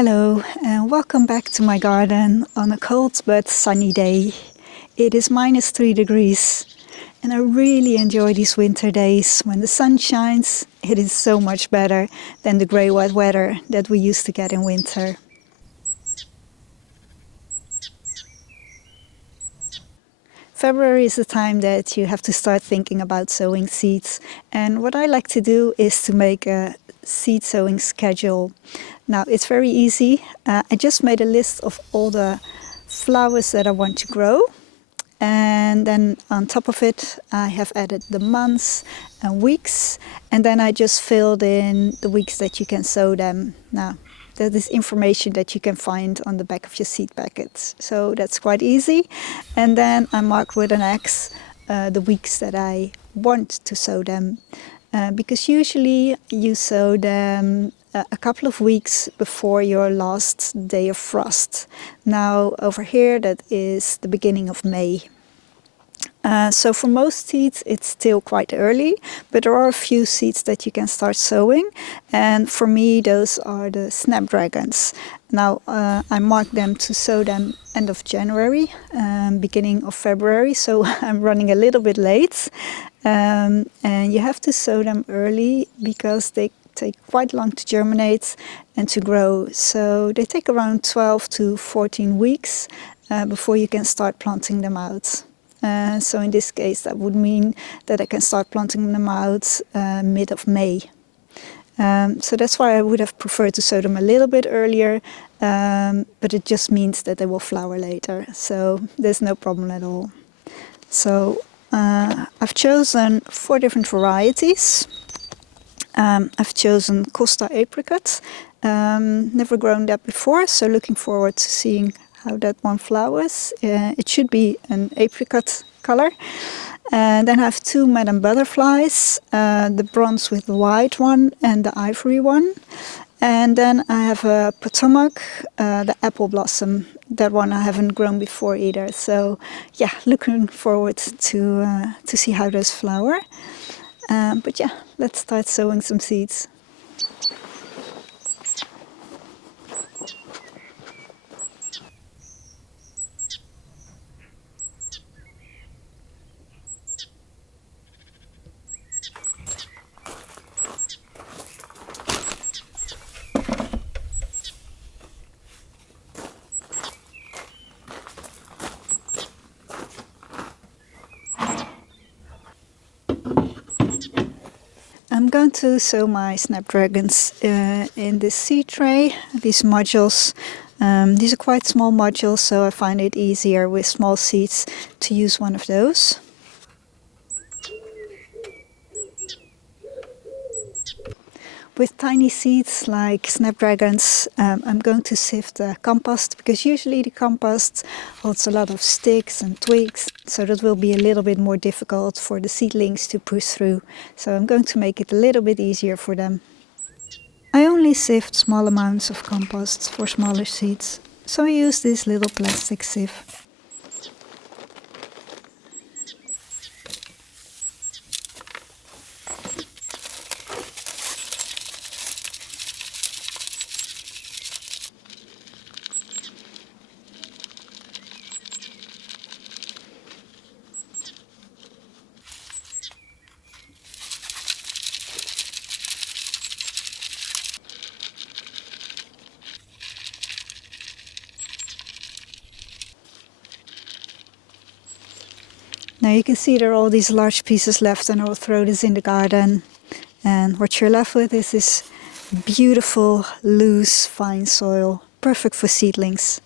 Hello and welcome back to my garden on a cold but sunny day. It is -3 degrees and I really enjoy these winter days. When the sun shines, it is so much better than the grey wet weather that we used to get in winter. February is the time that you have to start thinking about sowing seeds, and what I like to do is to make a seed sowing schedule. Now it's very easy. I just made a list of all the flowers that I want to grow, and then on top of it I have added the months and weeks, and then I just filled in the weeks that you can sow them. Now that is information that you can find on the back of your seed packets, so that's quite easy. And then I marked with an X the weeks that I want to sow them, because usually you sow them a couple of weeks before your last day of frost. Now over here that is the beginning of May. So for most seeds it's still quite early, but there are a few seeds that you can start sowing, and for me those are the Snapdragons. Now I marked them to sow them end of January, beginning of February, so I'm running a little bit late. And you have to sow them early because they take quite long to germinate and to grow. So they take around 12 to 14 weeks before you can start planting them out. So in this case that would mean that I can start planting them out mid of May. So that's why I would have preferred to sow them a little bit earlier, but it just means that they will flower later, so there's no problem at all. So I've chosen 4 different varieties. I've chosen Costa apricot, never grown that before, so looking forward to seeing how that one flowers. It should be an apricot color. And then I have 2 madam butterflies, the bronze with the white one and the ivory one. And then I have a Potomac, the apple blossom. That one I haven't grown before either. So yeah, looking forward to see how those flower. But yeah, let's start sowing some seeds. I'm going to sow my Snapdragons in this seed tray, these modules. These are quite small modules, so I find it easier with small seeds to use one of those. With tiny seeds like Snapdragons, I'm going to sift the compost, because usually the compost holds a lot of sticks and twigs, so that will be a little bit more difficult for the seedlings to push through. So I'm going to make it a little bit easier for them. I only sift small amounts of compost for smaller seeds, so I use this little plastic sieve. Now you can see there are all these large pieces left, and I will throw this in the garden. And what you're left with is this beautiful, loose, fine soil, perfect for seedlings.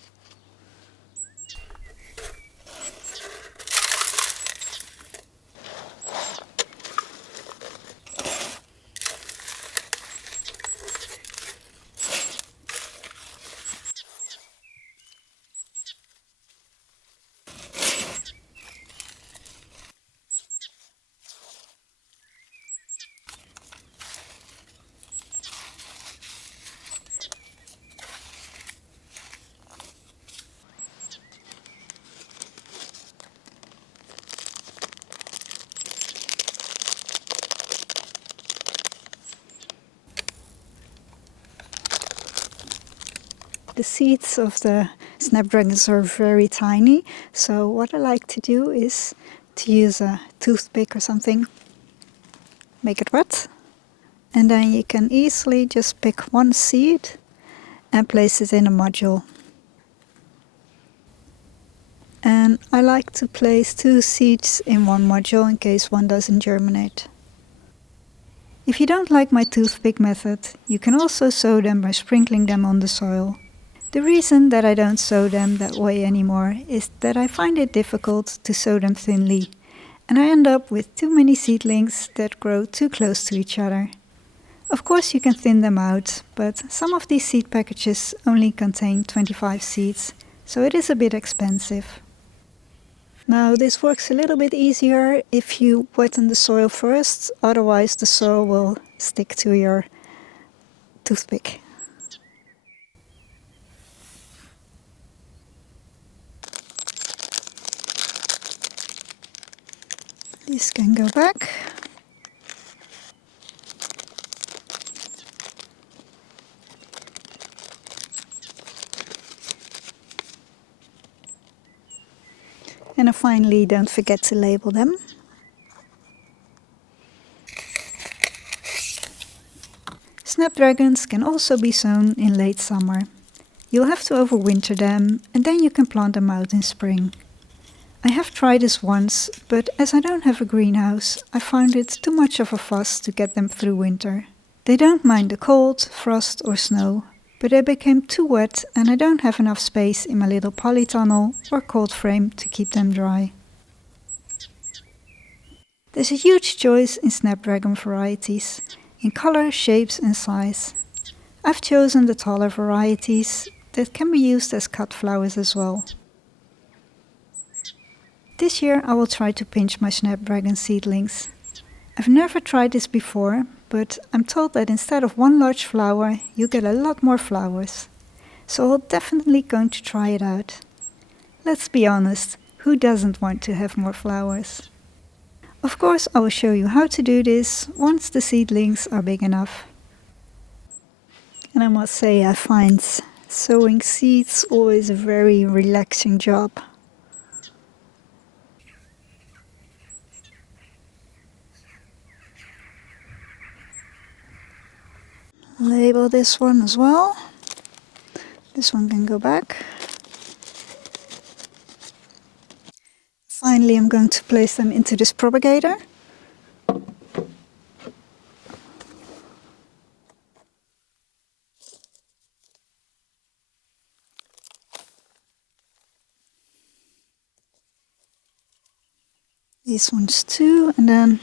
The seeds of the snapdragons are very tiny, so what I like to do is to use a toothpick or something, make it wet, and then you can easily just pick one seed and place it in a module. And I like to place 2 seeds in one module in case one doesn't germinate. If you don't like my toothpick method, you can also sow them by sprinkling them on the soil. The reason that I don't sow them that way anymore is that I find it difficult to sow them thinly, and I end up with too many seedlings that grow too close to each other. Of course you can thin them out, but some of these seed packages only contain 25 seeds, so it is a bit expensive. Now this works a little bit easier if you wetten the soil first, otherwise the soil will stick to your toothpick. This can go back. And finally, don't forget to label them. Snapdragons can also be sown in late summer. You'll have to overwinter them and then you can plant them out in spring. I have tried this once, but as I don't have a greenhouse, I found it too much of a fuss to get them through winter. They don't mind the cold, frost or snow, but they became too wet and I don't have enough space in my little polytunnel or cold frame to keep them dry. There's a huge choice in Snapdragon varieties, in color, shapes and size. I've chosen the taller varieties that can be used as cut flowers as well. This year I will try to pinch my Snapdragon seedlings. I've never tried this before, but I'm told that instead of one large flower, you get a lot more flowers. So I'm definitely going to try it out. Let's be honest, who doesn't want to have more flowers? Of course, I will show you how to do this once the seedlings are big enough. And I must say, I find sowing seeds always a very relaxing job. Label this one as well. This one can go back. Finally, I'm going to place them into this propagator. These ones too, and then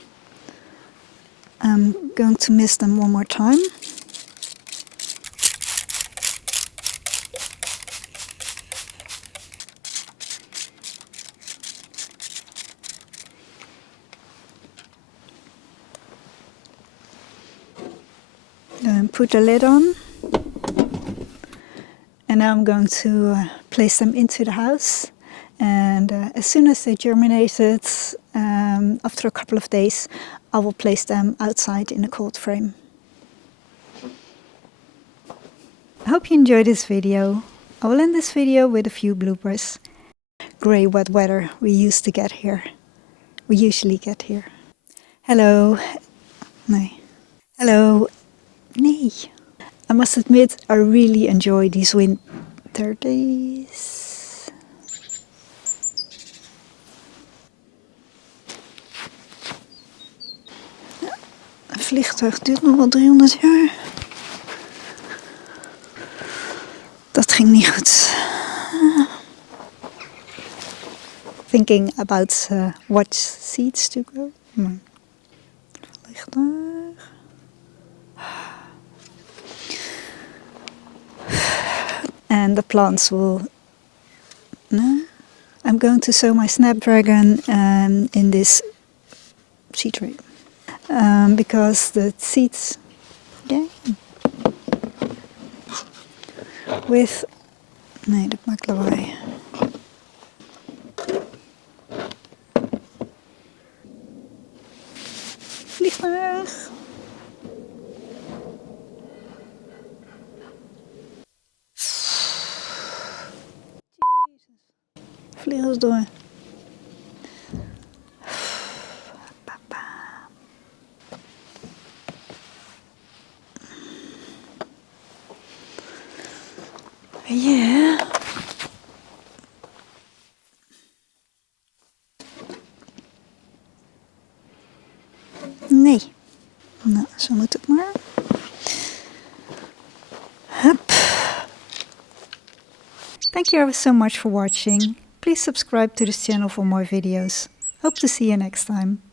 I'm going to mist them one more time. Then put the lid on. And now I'm going to place them into the house. And as soon as they germinated, after a couple of days, I will place them outside in a cold frame. I hope you enjoyed this video. I will end this video with a few bloopers. Grey wet weather we usually get here. Hello. Nee. Hello. Nee. I must admit, I really enjoy these winter days. Ja, een vliegtuig duurt nog wel 300 jaar. Dat ging niet goed. Thinking about what seeds to grow. Vliegtuig. And the plants will... No? I'm going to sow my Snapdragon in this seed tray. Because the seeds... Yeah. With... Nee, dat maakt lawaai. Vliegtuig. Vliegers door. Ja. Nee. Nou, zo moet het maar. Hup. Thank you ever so much for watching. Please subscribe to this channel for more videos. Hope to see you next time.